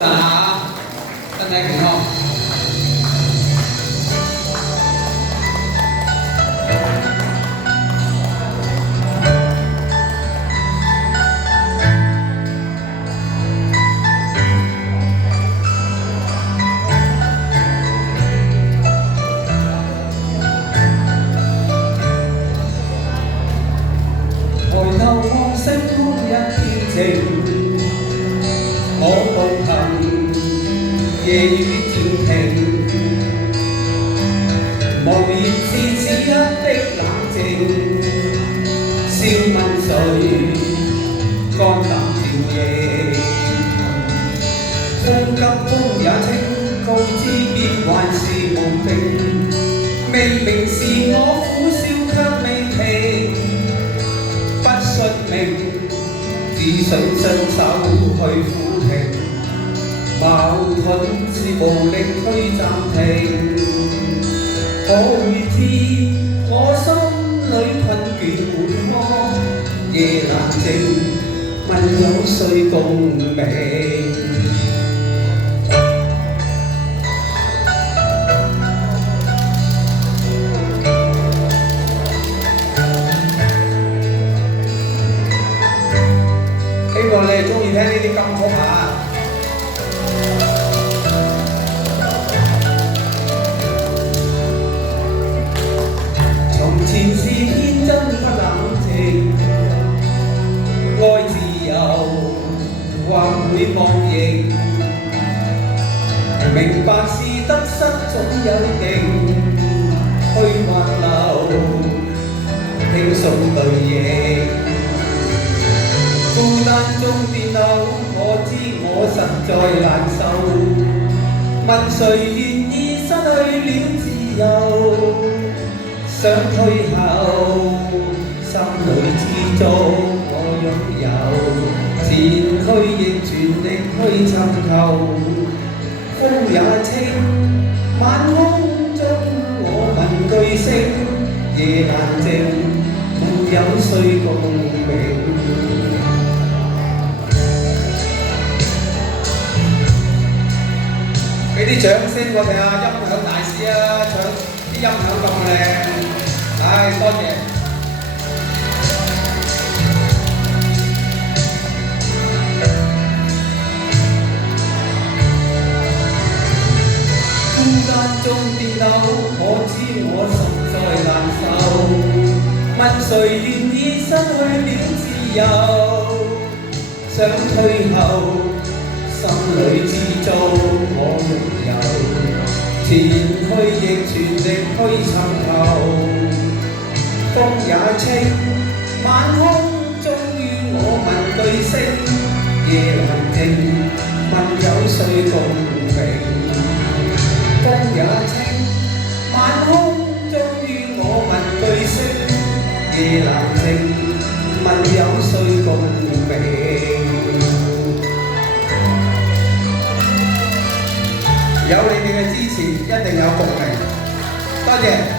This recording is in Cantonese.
下，身體健康。抬頭望星空一片靜，我步行夜雨漸停，無言是此刻的冷靜，笑問誰肝膽照應，風急風也清，告知變幻是無定，明明是我苦笑卻未停。不述明，只想雙手去撫平，矛盾是無力去暫停。可會知我心裏困倦滿腔，夜闌靜，問有誰共鳴？希望你哋鍾意聽呢啲金曲啊！從前是天真不冷靜，愛自由或會忘形，明白是得失總有定，去挽留輕鬆對應。孤單中變老，我知我實在難受。問誰願意失去了自由？想退後，心裏知足我擁有。前去亦全力去尋求。風也清，晚空中我問句星，夜闌靜，問有誰共鳴？俾啲掌聲我哋啊！音響大師啊，唱啲音響咁靚，唉，多謝。孤單中變老，我知我實在難受。問誰願意失去了自由？想退後。心裏知足我擁有，前去亦全力去尋求。風也清，晚空終於我問句星，夜闌靜，問有誰共鳴？風也清，晚空終於我問句星，夜闌靜，問有誰共鳴？有你哋嘅支持，一定有共鳴。多謝。